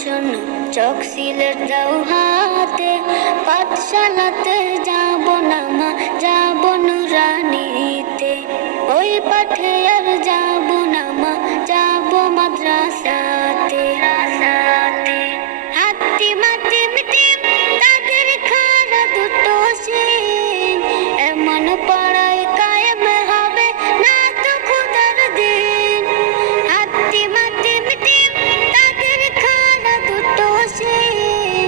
শোনো চোখ সিলেট দাও হাতে, পাঠশালাতে যাব না মা, যাব নুরানিতে। ওই পাঠে আর যাব না মা, যাব মাদ্রাসাতে। হাতি মাটি মিটি তাদের খানা দুটো সিং, এমন পড়ায় কায়েম হবে না তো খোদার দিন। হাতি মাটি মিটি তাদের খানা দুটো সিং,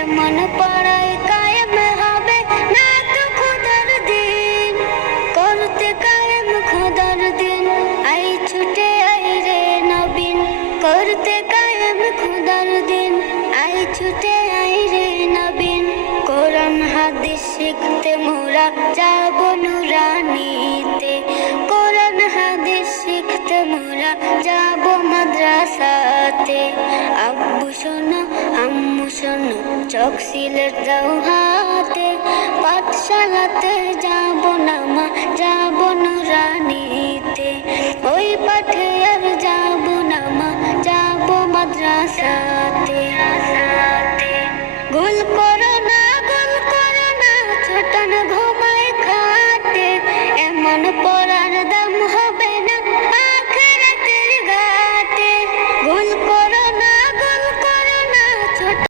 এমন পড়ায় কায়েম হবে না তো খোদার দিন। করতে কায়েম খোদার দিন, আই ছুটে আই রে নবীন। করতে কায়েম খোদার দিন, আই ছুটে আই রে নবীন। কোরআন হাদিস শিখতে মোরা যাব নুরানিতে। কোরআন হাদিস শিখতে মোরা যাব মাদ্রাসাতে। আব্বু শোনো আম্মু শোনো চোখ সিলেট দাও হাতে, পাঠশালাতে যাব না মা, যাব নুরানিতে।